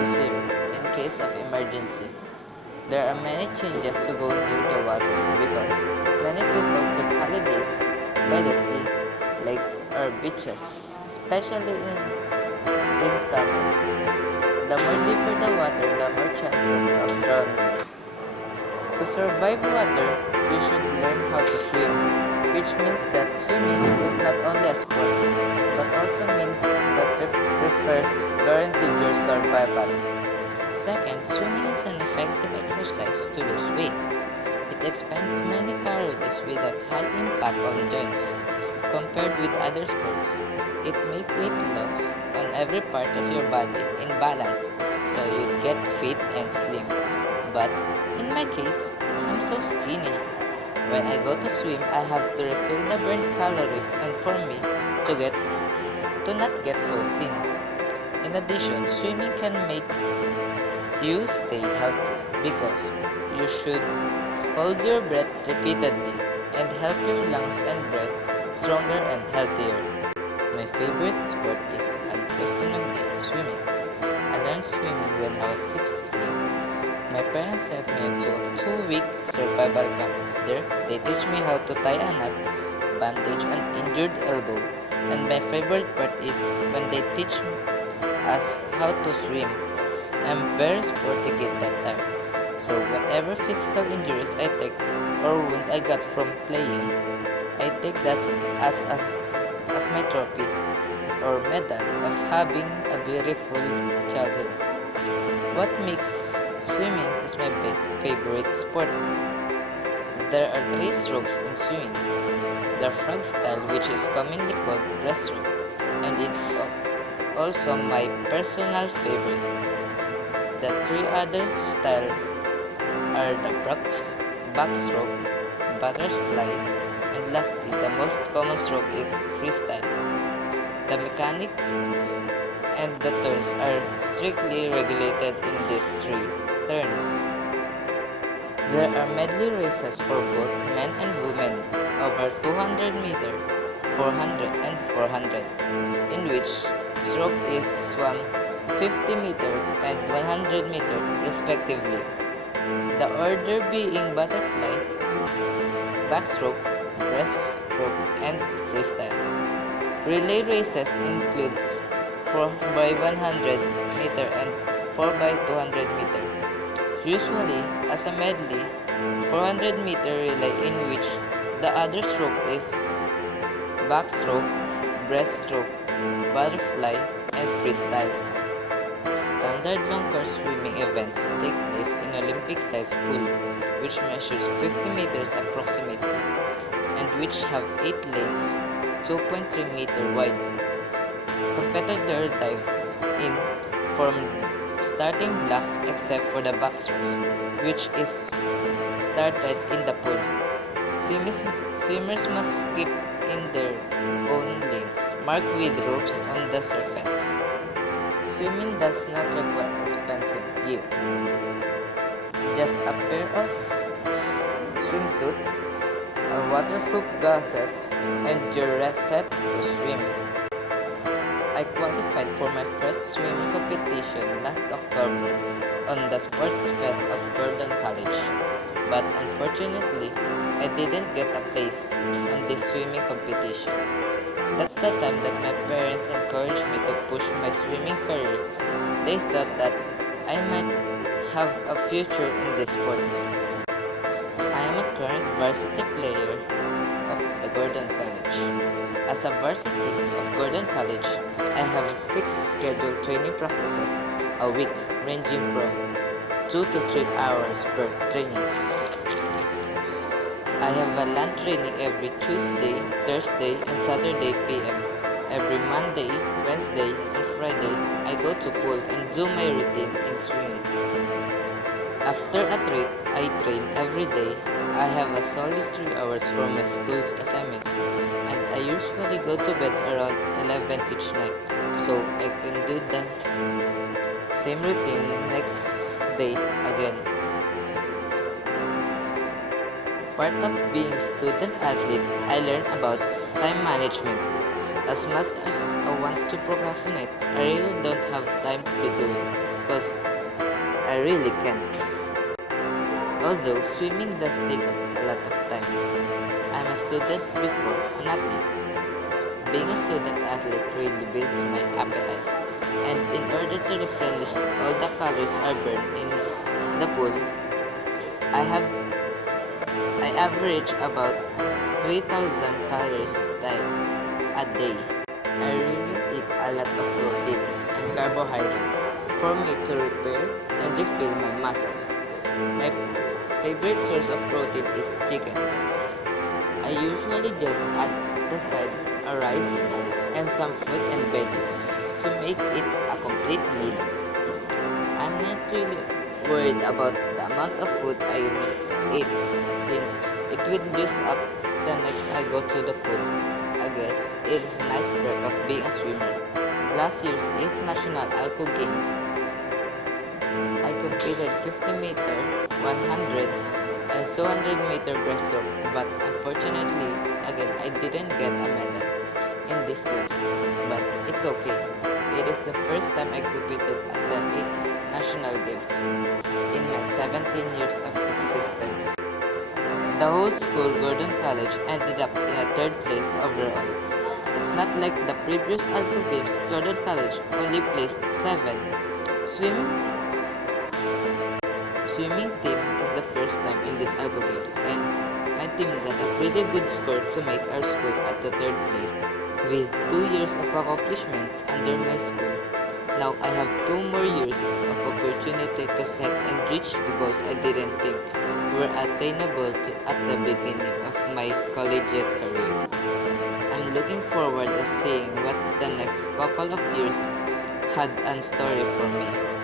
to swim in case of emergency. There are many changes to go near the water because many people take holidays by the sea, lakes, or beaches, especially in summer. The more deeper the water, the more chances of drowning. To survive water, you should learn how to swim, which means that swimming is not only a sport, but also means that prefers guaranteed your survival. Second, swimming is an effective exercise to lose weight. It expends many calories without high impact on joints. Compared with other sports, it makes weight loss on every part of your body in balance, so you get fit and slim. But in my case, I'm so skinny. When I go to swim, I have to refill the burnt calorie and for me to not get so thin. In addition, swimming can make you stay healthy because you should hold your breath repeatedly and help your lungs and breath stronger and healthier. My favorite sport is unquestionably swimming. I learned swimming when I was 16. My parents sent me to a 2-week survival camp. There, they teach me how to tie a knot, bandage an injured elbow, and my favorite part is when they teach us how to swim. I'm very sporty kid that time, so whatever physical injuries I take or wound I got from playing, I take that as my trophy or medal of having a beautiful childhood. What makes swimming is my favorite sport? There are three strokes in swimming. The frog style, which is commonly called breaststroke, and it's also my personal favorite. The three other styles are the backstroke, butterfly, and lastly, the most common stroke is freestyle. The mechanics and the turns are strictly regulated in these three turns. There are medley races for both men and women over 200 meter, 400 and 400, in which stroke is swum 50 meter and 100 meter respectively. The order being butterfly, backstroke, breaststroke, and freestyle. Relay races includes 4 by 100 meter and 4 by 200 meter. Usually, as a medley, 400 meter relay in which the other stroke is backstroke, breaststroke, butterfly, and freestyle. Standard long course swimming events take place in Olympic-sized pool, which measures 50 meters approximately, and which have 8 lanes, 2.3 meter wide. Competitor dives in from starting blocks except for the backstrokes, which is started in the pool. Swimmers must skip in their own lanes, marked with ropes on the surface. Swimming does not require expensive gear. Just a pair of swimsuit, a waterproof glasses, and you're set to swim. I qualified for my first swimming competition last October on the Sports Fest of Gordon College, but unfortunately, I didn't get a place on this swimming competition. That's the time that my parents encouraged me to push my swimming career. They thought that I might have a future in these sports. I am a current varsity player of the Gordon College. As a varsity of Gordon College, I have 6 scheduled training practices a week ranging from 2 to 3 hours per trainings. I have a land training every Tuesday, Thursday, and Saturday PM. Every Monday, Wednesday, and Friday, I go to pool and do my routine in swimming. After I train every day. I have a solid 3 hours for my school's assignments, and I usually go to bed around 11 each night, so I can do the same routine next day again. Part of being student athlete, I learned about time management. As much as I want to procrastinate, I really don't have time to do it. because I really can't. Although swimming does take a lot of time. I'm a student before an athlete. Being a student athlete really builds my appetite. And in order to replenish all the calories I burn in the pool, I have I average about 3,000 calories diet a day. I really eat a lot of protein and carbohydrate for me to repair and refill my muscles. My favorite source of protein is chicken. I usually just add the side a rice and some fruit and veggies to make it a complete meal. I'm not really worried about the amount of food I eat since it will use up the next I go to the pool. I guess it is a nice perk of being a swimmer. Last year's 8th National Alco Games, I competed 50 meter, 100 and 200-meter breaststroke, but unfortunately, again, I didn't get a medal in these games. But it's okay. It is the first time I competed at the 8th National Games in my 17 years of existence. The whole school, Gordon College, ended up in a third place overall. It's not like the previous Alco Games, Gordon College only placed 7. Swimming Swimming team is the first time in these Alco Games, and my team got a pretty good score to make our school at the third place. With 2 years of accomplishments under my school, now I have 2 more years of opportunity to set and reach the goals I didn't think were attainable at the beginning of my collegiate career. I'm looking forward to seeing what the next couple of years had in store for me.